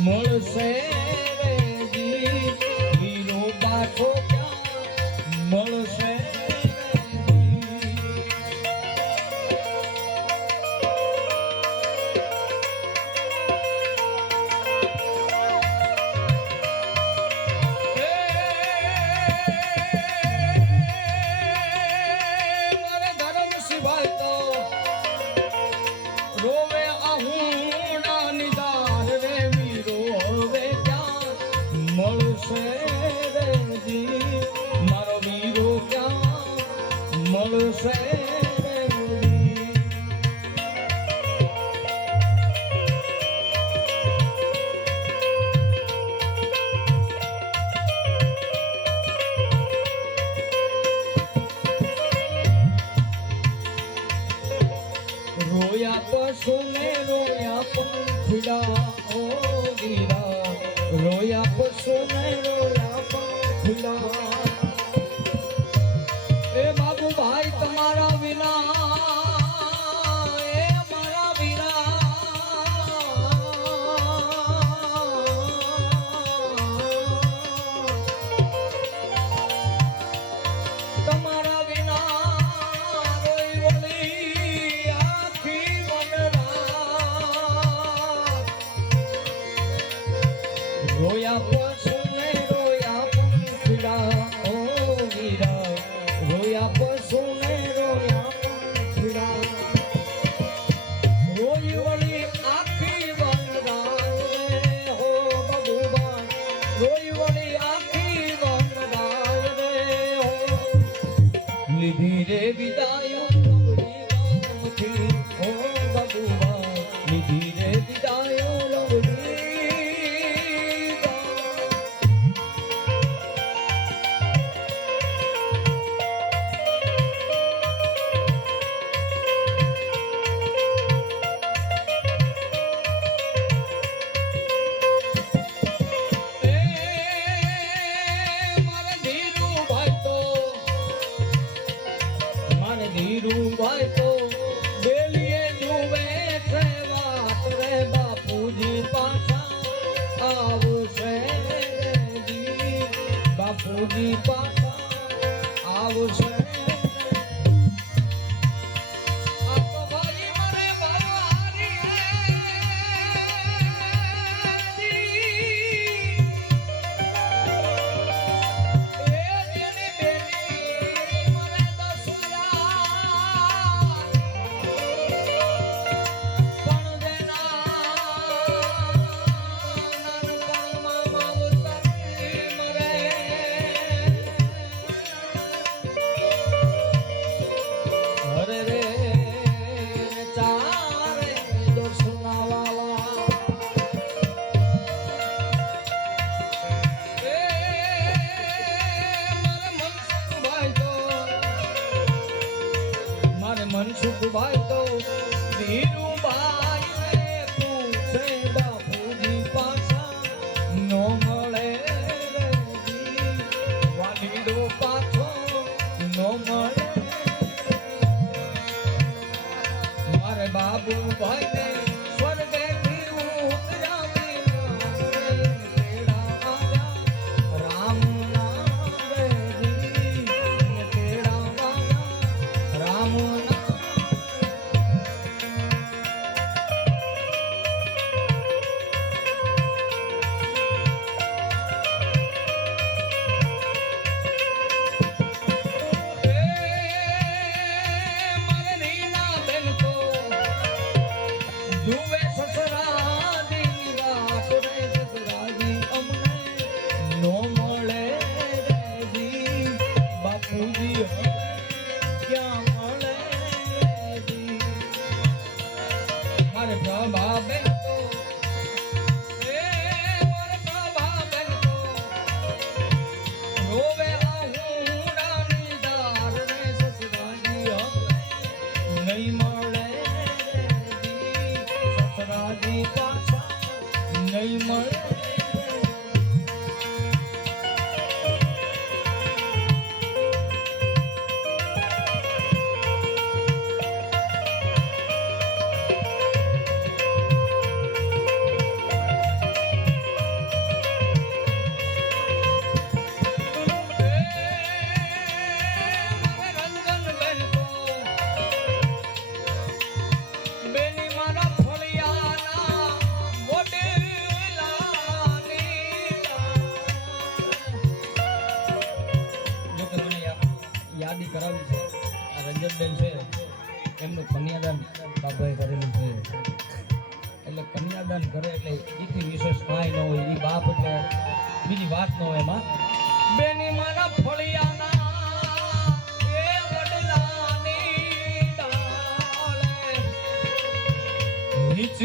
મળશે বুঝি পা বাবু ভয় 宝贝 નું કન્યાદાન બાબાએ કરેલું છે. એટલે કન્યાદાન કરે એટલે એથી વિશેષ કાંઈ ન હોય એ બાપ એટલે બીજી વાત ન હોય એમાં. બેની મારા ફળિયાના નીચ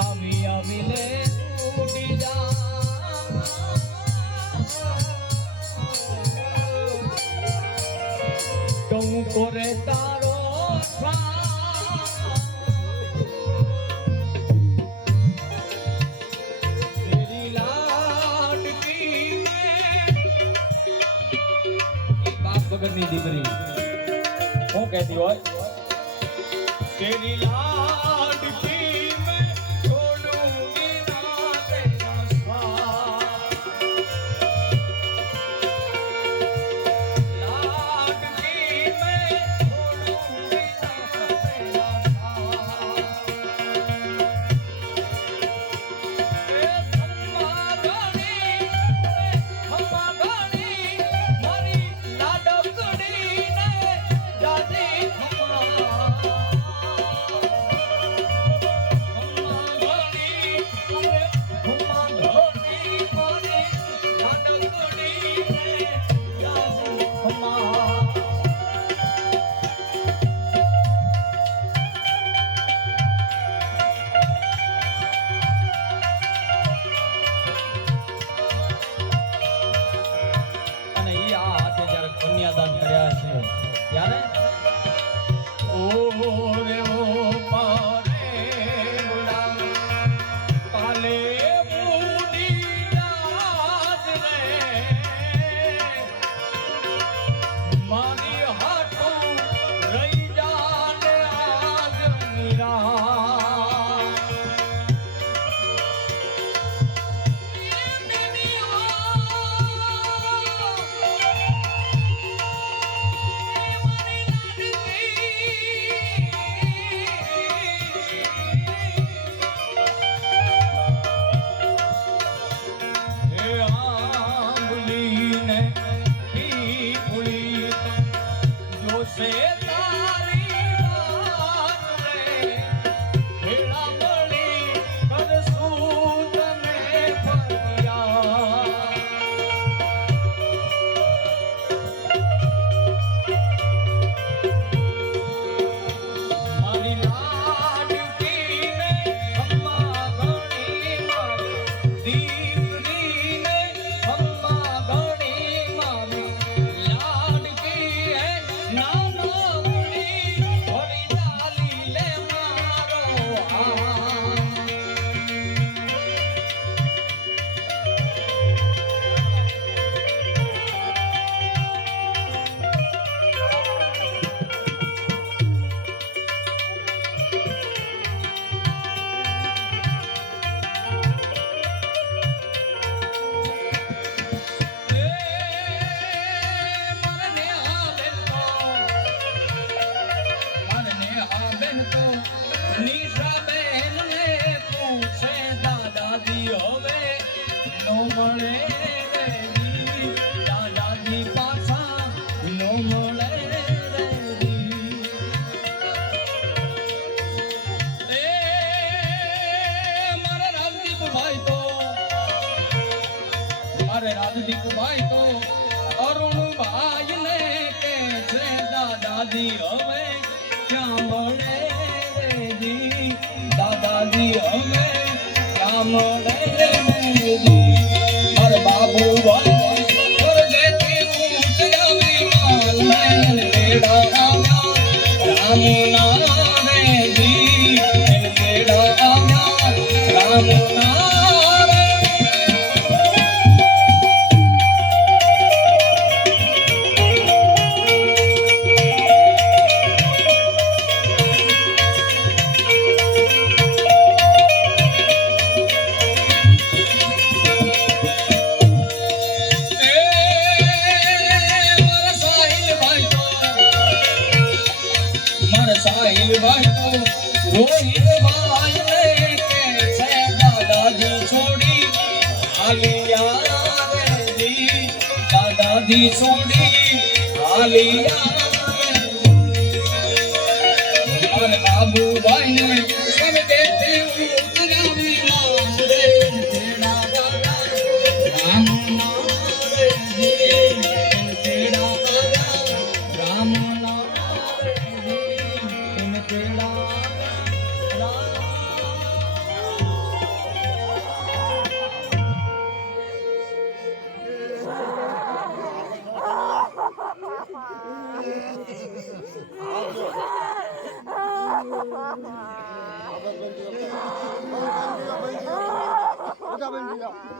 આવી આવીને করে তারো દીકરી શું કહેતી હોય તેરી લા Oh, what? દી સોની હાલિયા.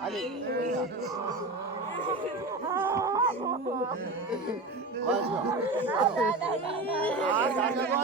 아니 아, 아, 나도.